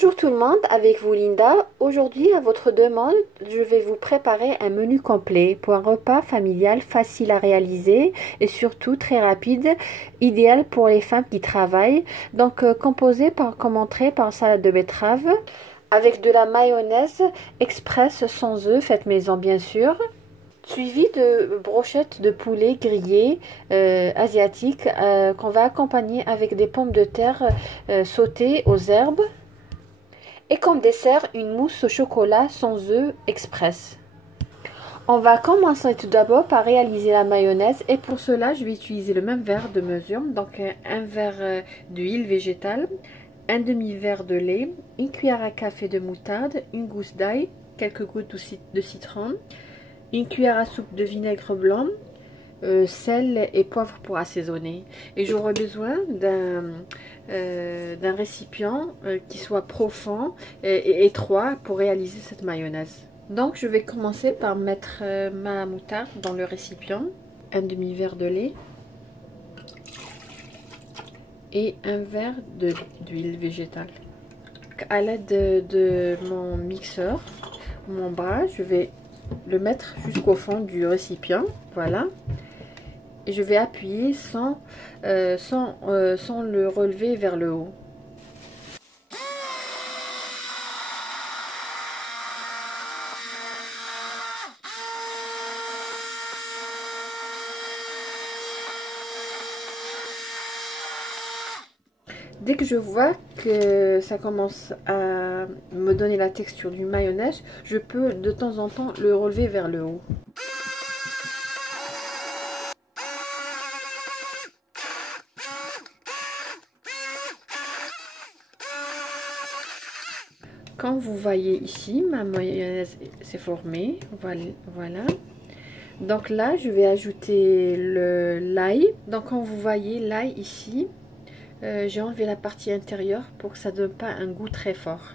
Bonjour tout le monde, avec vous Linda. Aujourd'hui, à votre demande, je vais vous préparer un menu complet pour un repas familial facile à réaliser et surtout très rapide, idéal pour les femmes qui travaillent. Donc composé comme entrée par salade de betterave avec de la mayonnaise express sans œufs, faite maison bien sûr. Suivi de brochettes de poulet grillées asiatiques qu'on va accompagner avec des pommes de terre sautées aux herbes. Et comme dessert, une mousse au chocolat sans œufs express. On va commencer tout d'abord par réaliser la mayonnaise et pour cela, je vais utiliser le même verre de mesure. Donc un verre d'huile végétale, un demi-verre de lait, une cuillère à café de moutarde, une gousse d'ail, quelques gouttes de citron, une cuillère à soupe de vinaigre blanc, sel et poivre pour assaisonner. Et j'aurai besoin d'un récipient qui soit profond et étroit pour réaliser cette mayonnaise. Donc je vais commencer par mettre ma moutarde dans le récipient, un demi-verre de lait et un verre d'huile végétale. À l'aide de mon mixeur, mon bras, je vais le mettre jusqu'au fond du récipient, voilà. Et je vais appuyer sans le relever vers le haut. Dès que je vois que ça commence à me donner la texture du mayonnaise, je peux de temps en temps le relever vers le haut. Quand vous voyez ici, ma mayonnaise s'est formée, voilà. Donc là, je vais ajouter l'ail. Donc quand vous voyez l'ail ici, j'ai enlevé la partie intérieure pour que ça ne donne pas un goût très fort.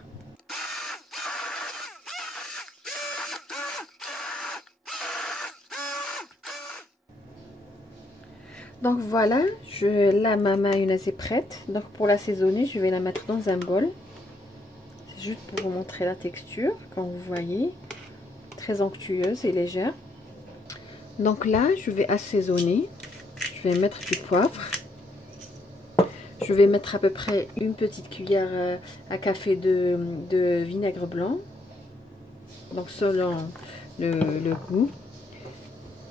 Donc voilà, là ma mayonnaise est prête. Donc pour l'assaisonner, je vais la mettre dans un bol. C'est juste pour vous montrer la texture, quand vous voyez, très onctueuse et légère. Donc là, je vais assaisonner. Je vais mettre du poivre. Je vais mettre à peu près une petite cuillère à café de vinaigre blanc. Donc selon le goût.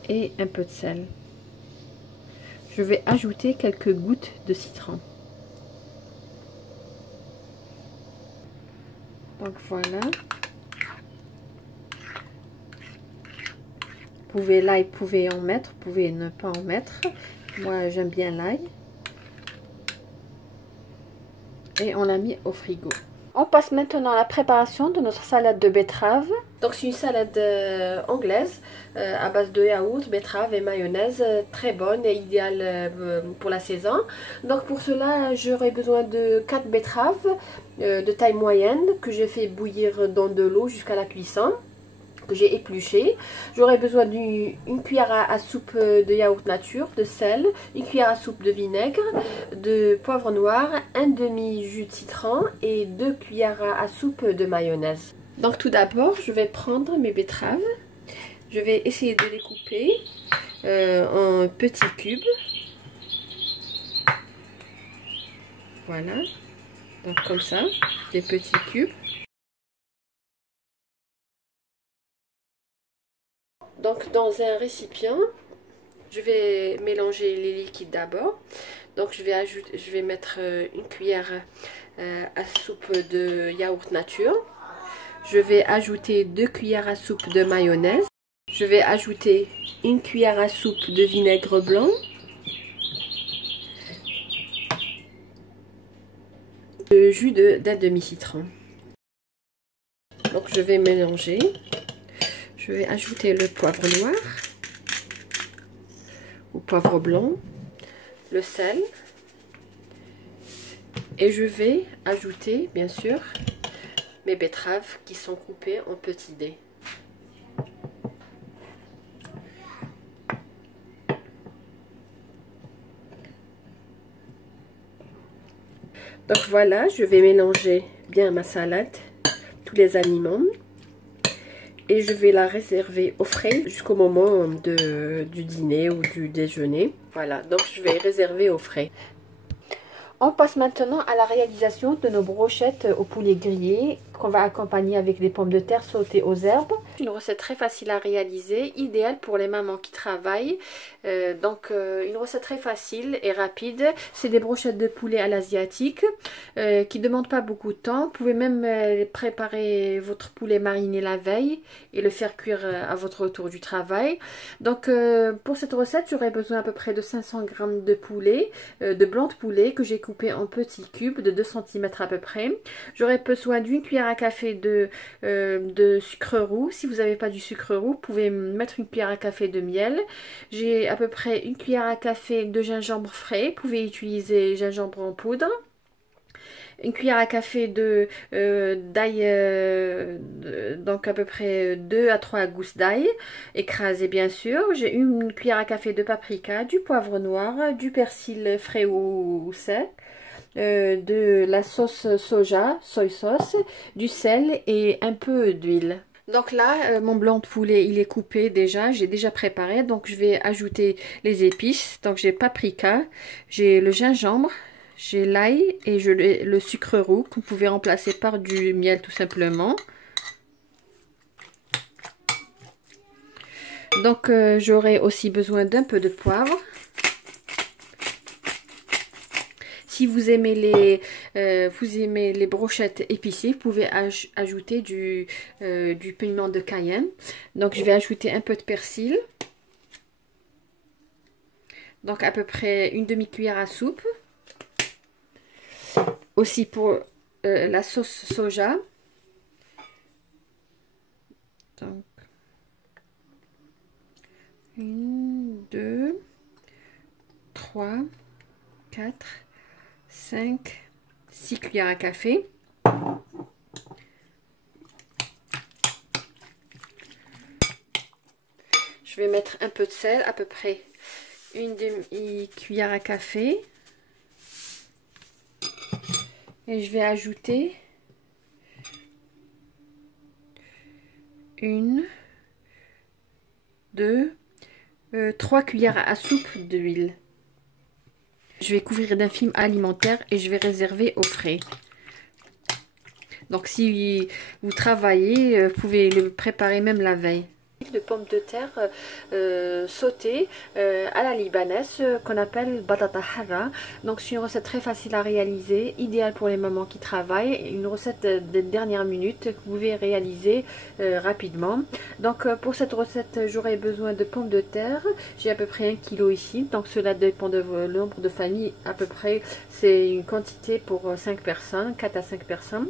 Et un peu de sel. Je vais ajouter quelques gouttes de citron. Donc voilà. L'ail, vous pouvez en mettre, vous pouvez ne pas en mettre. Moi, j'aime bien l'ail. Et on l'a mis au frigo. On passe maintenant à la préparation de notre salade de betterave. Donc c'est une salade anglaise à base de yaourt, betterave et mayonnaise, très bonne et idéale pour la saison. Donc pour cela j'aurai besoin de 4 betteraves de taille moyenne que j'ai fait bouillir dans de l'eau jusqu'à la cuisson, que j'ai épluché. J'aurai besoin d'une cuillère à soupe de yaourt nature, de sel, une cuillère à soupe de vinaigre, de poivre noir, un demi jus de citron et 2 cuillères à soupe de mayonnaise. Donc tout d'abord, je vais prendre mes betteraves. Je vais essayer de les couper en petits cubes. Voilà. Donc comme ça, des petits cubes. Donc dans un récipient, je vais mélanger les liquides d'abord. Donc je vais mettre une cuillère à soupe de yaourt nature. Je vais ajouter 2 cuillères à soupe de mayonnaise. Je vais ajouter une cuillère à soupe de vinaigre blanc. Le jus d'un demi-citron. Donc je vais mélanger. Je vais ajouter le poivre noir ou poivre blanc, le sel et je vais ajouter bien sûr mes betteraves qui sont coupées en petits dés. Donc voilà, je vais mélanger bien ma salade, tous les aliments. Et je vais la réserver au frais jusqu'au moment du dîner ou du déjeuner. Voilà, donc je vais réserver au frais. On passe maintenant à la réalisation de nos brochettes au poulet grillé qu'on va accompagner avec des pommes de terre sautées aux herbes. Une recette très facile à réaliser, idéale pour les mamans qui travaillent. Une recette très facile et rapide. C'est des brochettes de poulet à l'asiatique qui ne demandent pas beaucoup de temps. Vous pouvez même préparer votre poulet mariné la veille et le faire cuire à votre retour du travail. Donc pour cette recette, j'aurai besoin à peu près de 500 g de poulet, de blanc de poulet que j'ai coupé en petits cubes de 2 cm à peu près. J'aurai besoin d'une cuillère à café de sucre roux. Si vous n'avez pas du sucre roux, vous pouvez mettre une cuillère à café de miel. J'ai à peu près une cuillère à café de gingembre frais. Vous pouvez utiliser gingembre en poudre. Une cuillère à café d'ail, donc à peu près 2 à 3 gousses d'ail, écrasées bien sûr. J'ai une cuillère à café de paprika, du poivre noir, du persil frais ou sec, de la sauce soja, soy sauce, du sel et un peu d'huile. Donc là, mon blanc de poulet, il est coupé déjà, j'ai déjà préparé. Donc je vais ajouter les épices. Donc j'ai paprika, j'ai le gingembre, j'ai l'ail et le sucre roux que vous pouvez remplacer par du miel tout simplement. Donc j'aurai aussi besoin d'un peu de poivre. Si vous aimez les brochettes épicées, vous pouvez ajouter du piment de Cayenne. Donc je vais ajouter un peu de persil. Donc à peu près une demi-cuillère à soupe. Aussi pour la sauce soja. Donc 1, 2, 3, 4, 5, 6 cuillères à café. Je vais mettre un peu de sel, à peu près une demi-cuillère à café. Et je vais ajouter 1, 2, 3 cuillères à soupe d'huile. Je vais couvrir d'un film alimentaire et je vais réserver au frais. Donc si vous travaillez, vous pouvez le préparer même la veille. De pommes de terre sautées à la libanaise qu'on appelle batata hara. Donc c'est une recette très facile à réaliser, idéale pour les mamans qui travaillent, une recette de dernière minute que vous pouvez réaliser rapidement. Donc pour cette recette, j'aurai besoin de pommes de terre. J'ai à peu près 1 kg ici, donc cela dépend de le nombre de familles. À peu près c'est une quantité pour 5 personnes, 4 à 5 personnes.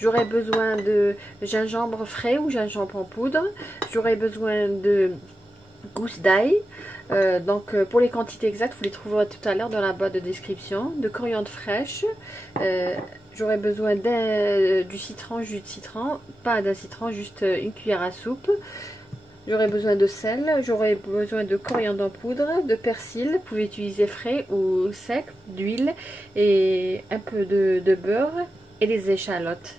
J'aurai besoin de gingembre frais ou gingembre en poudre. J'aurai besoin de gousses d'ail. Pour les quantités exactes, vous les trouverez tout à l'heure dans la barre de description. De coriandre fraîche. J'aurai besoin du citron, jus de citron. Pas d'un citron, juste une cuillère à soupe. J'aurai besoin de sel. J'aurai besoin de coriandre en poudre, de persil. Vous pouvez utiliser frais ou sec, d'huile et un peu de beurre et des échalotes.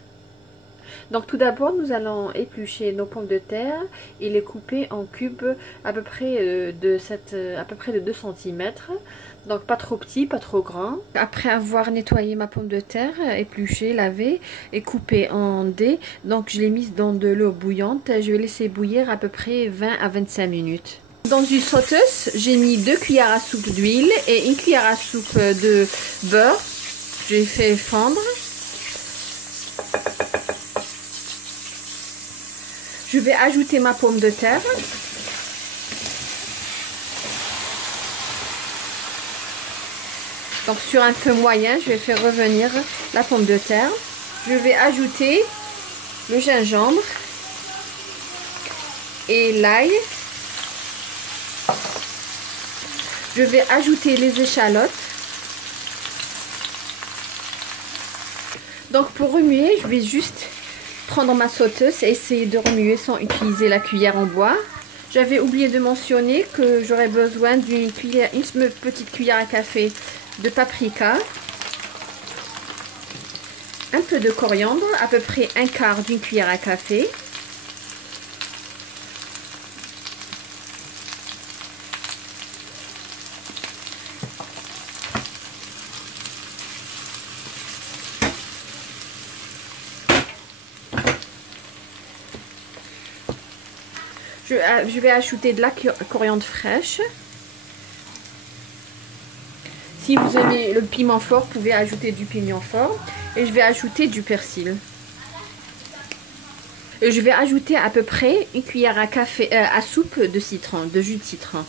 Donc tout d'abord, nous allons éplucher nos pommes de terre et les couper en cubes à peu près de 2 cm. Donc pas trop petit, pas trop grand. Après avoir nettoyé ma pomme de terre, épluchée, lavée et coupée en dés, donc je l'ai mise dans de l'eau bouillante. Je vais laisser bouillir à peu près 20 à 25 minutes. Dans une sauteuse, j'ai mis 2 cuillères à soupe d'huile et 1 cuillère à soupe de beurre. J'ai fait fondre. Je vais ajouter ma pomme de terre. Donc sur un feu moyen, je vais faire revenir la pomme de terre. Je vais ajouter le gingembre et l'ail. Je vais ajouter les échalotes. Donc pour remuer, je vais juste prendre ma sauteuse et essayer de remuer sans utiliser la cuillère en bois. J'avais oublié de mentionner que j'aurais besoin d'une petite cuillère à café de paprika. un peu de coriandre, à peu près un quart d'une cuillère à café. Je vais ajouter de la coriandre fraîche. Si vous aimez le piment fort, vous pouvez ajouter du piment fort. Et je vais ajouter du persil. Et je vais ajouter à peu près une cuillère à café, à soupe de citron, de jus de citron.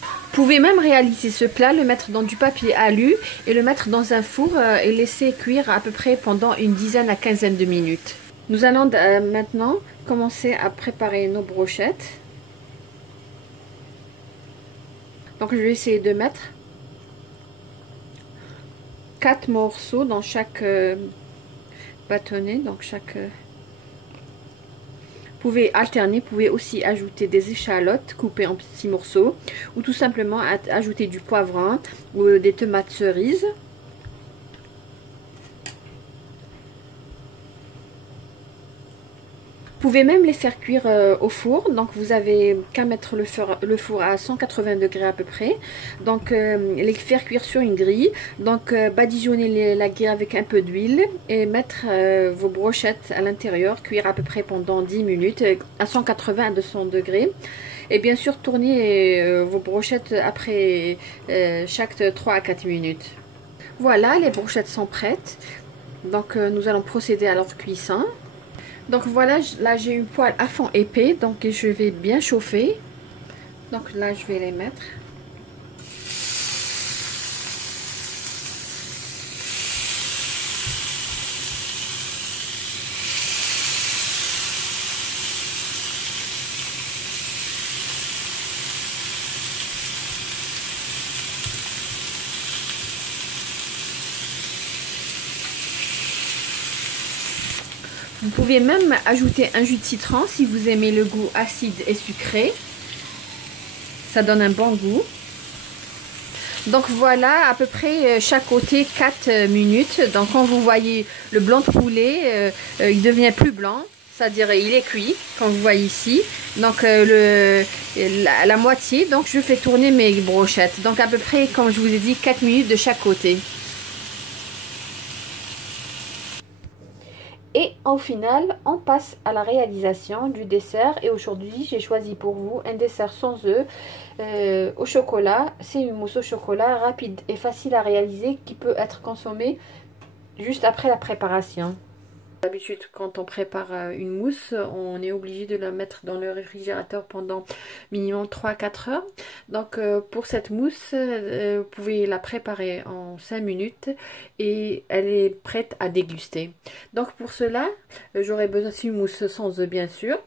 Vous pouvez même réaliser ce plat, le mettre dans du papier alu et le mettre dans un four et laisser cuire à peu près pendant une dizaine à quinzaine de minutes. Nous allons maintenant commencer à préparer nos brochettes. Donc je vais essayer de mettre 4 morceaux dans chaque bâtonnet, donc chaque... Vous pouvez alterner, vous pouvez aussi ajouter des échalotes coupées en petits morceaux ou tout simplement ajouter du poivron ou des tomates cerises. Vous pouvez même les faire cuire au four, donc vous avez qu'à mettre le four à 180 degrés à peu près, donc les faire cuire sur une grille, donc badigeonner la grille avec un peu d'huile et mettre vos brochettes à l'intérieur, cuire à peu près pendant 10 minutes à 180 à 200 degrés. Et bien sûr tourner vos brochettes après chaque 3 à 4 minutes. Voilà, les brochettes sont prêtes, donc nous allons procéder à leur cuisson. Donc voilà, là j'ai une poêle à fond épais, donc je vais bien chauffer. Donc là je vais les mettre. Vous pouvez même ajouter un jus de citron si vous aimez le goût acide et sucré. Ça donne un bon goût. Donc voilà, à peu près chaque côté 4 minutes. Donc quand vous voyez le blanc de poulet, il devient plus blanc. C'est-à-dire il est cuit, comme vous voyez ici. Donc la moitié, donc je fais tourner mes brochettes. Donc à peu près, comme je vous ai dit, 4 minutes de chaque côté. Et au final, on passe à la réalisation du dessert. Et aujourd'hui, j'ai choisi pour vous un dessert sans œufs au chocolat. C'est une mousse au chocolat rapide et facile à réaliser qui peut être consommée juste après la préparation. D'habitude, quand on prépare une mousse, on est obligé de la mettre dans le réfrigérateur pendant minimum 3-4 heures. Donc pour cette mousse, vous pouvez la préparer en 5 minutes et elle est prête à déguster. Donc pour cela, j'aurai besoin d'une mousse sans œufs bien sûr.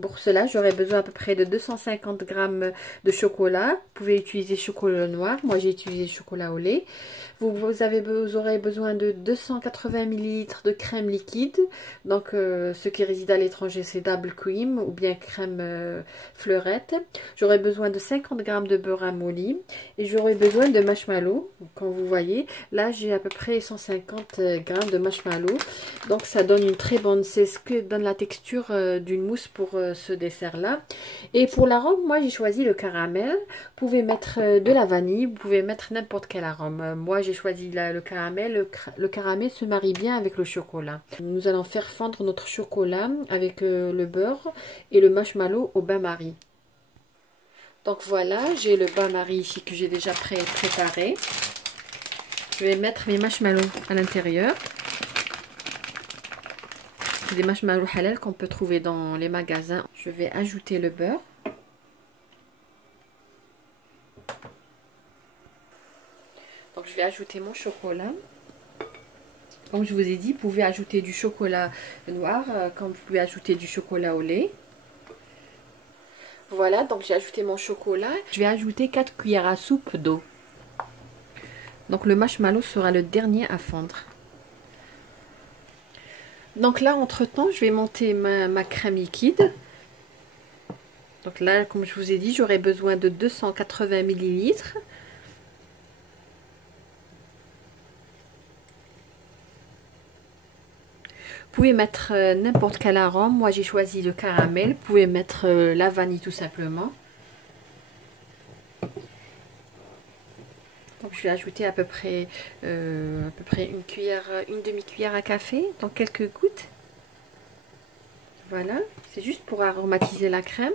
Pour cela, j'aurai besoin à peu près de 250 g de chocolat. Vous pouvez utiliser chocolat noir. Moi, j'ai utilisé chocolat au lait. Vous aurez besoin de 280 ml de crème liquide. Donc, ce qui réside à l'étranger, c'est double cream ou bien crème fleurette. J'aurai besoin de 50 g de beurre amolli. Et j'aurai besoin de marshmallow. Comme vous voyez, là, j'ai à peu près 150 g de marshmallow. Donc, ça donne une très bonne... C'est ce que donne la texture d'une mousse pour ce dessert là. Et pour l'arôme, moi j'ai choisi le caramel. Vous pouvez mettre de la vanille, vous pouvez mettre n'importe quel arôme. Moi j'ai choisi le caramel. Le caramel se marie bien avec le chocolat. Nous allons faire fondre notre chocolat avec le beurre et le marshmallow au bain-marie. Donc voilà, j'ai le bain-marie ici que j'ai déjà préparé. Je vais mettre mes marshmallows à l'intérieur. Des marshmallows halal qu'on peut trouver dans les magasins. Je vais ajouter le beurre. Donc je vais ajouter mon chocolat. Comme je vous ai dit, vous pouvez ajouter du chocolat noir, comme vous pouvez ajouter du chocolat au lait. Voilà, donc j'ai ajouté mon chocolat. Je vais ajouter 4 cuillères à soupe d'eau. Donc le marshmallow sera le dernier à fondre. Donc là, entre-temps, je vais monter ma crème liquide. Donc là, comme je vous ai dit, j'aurai besoin de 280 ml. Vous pouvez mettre n'importe quel arôme. Moi, j'ai choisi le caramel. Vous pouvez mettre la vanille tout simplement. Donc, je vais ajouter à peu près une cuillère, une demi-cuillère à café, donc quelques gouttes. Voilà, c'est juste pour aromatiser la crème.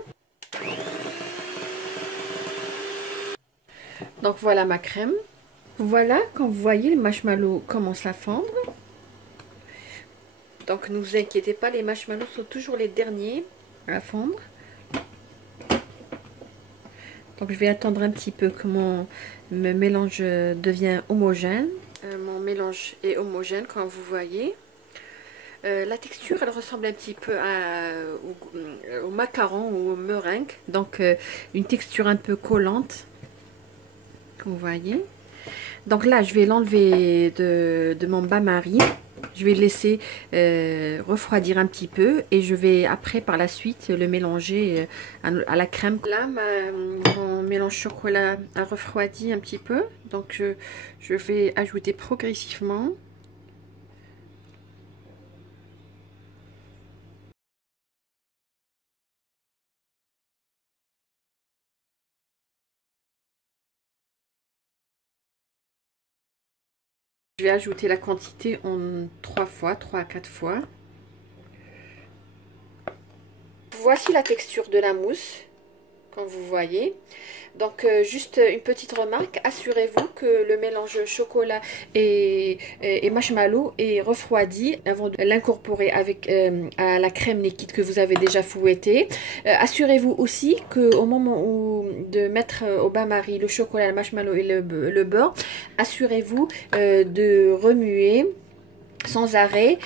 Donc voilà ma crème. Voilà, quand vous voyez, le marshmallow commence à fondre. Donc ne vous inquiétez pas, les marshmallows sont toujours les derniers à fondre. Donc je vais attendre un petit peu que mon mélange devient homogène. Mon mélange est homogène, comme vous voyez. La texture, elle ressemble un petit peu au macaron ou au meringue. Donc une texture un peu collante, comme vous voyez. Donc là, je vais l'enlever de mon bain-marie. Je vais le laisser refroidir un petit peu et je vais après par la suite le mélanger à la crème. Là, mon mélange chocolat a refroidi un petit peu. Donc je vais ajouter progressivement. Je vais ajouter la quantité en 3 à 4 fois. Voici la texture de la mousse, comme vous voyez. Donc juste une petite remarque, assurez-vous que le mélange chocolat et marshmallow est refroidi avant de l'incorporer avec à la crème liquide que vous avez déjà fouettée. Assurez-vous aussi qu'au moment de mettre au bain-marie le chocolat, le marshmallow et le beurre, assurez-vous de remuer sans arrêt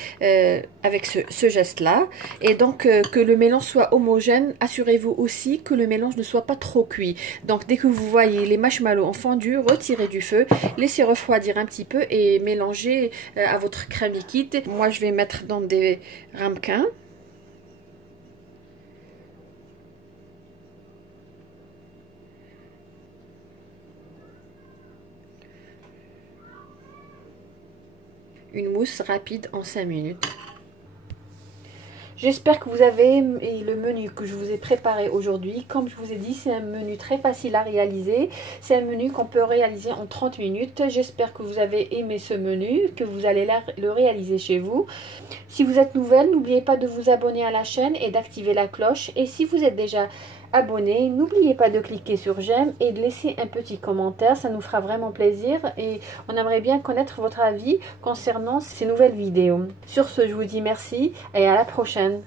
avec ce geste-là. Et donc que le mélange soit homogène, assurez-vous aussi que le mélange ne soit pas trop cuit. Donc dès que vous voyez les marshmallows ont fondu, retirez du feu, laissez refroidir un petit peu et mélangez à votre crème liquide. Moi je vais mettre dans des ramequins. Une mousse rapide en 5 minutes. J'espère que vous avez aimé le menu que je vous ai préparé aujourd'hui. Comme je vous ai dit, c'est un menu très facile à réaliser. C'est un menu qu'on peut réaliser en 30 minutes. J'espère que vous avez aimé ce menu, que vous allez le réaliser chez vous. Si vous êtes nouvelle, n'oubliez pas de vous abonner à la chaîne et d'activer la cloche. Et si vous êtes déjà abonné, n'oubliez pas de cliquer sur j'aime et de laisser un petit commentaire, ça nous fera vraiment plaisir et on aimerait bien connaître votre avis concernant ces nouvelles vidéos. Sur ce, je vous dis merci et à la prochaine.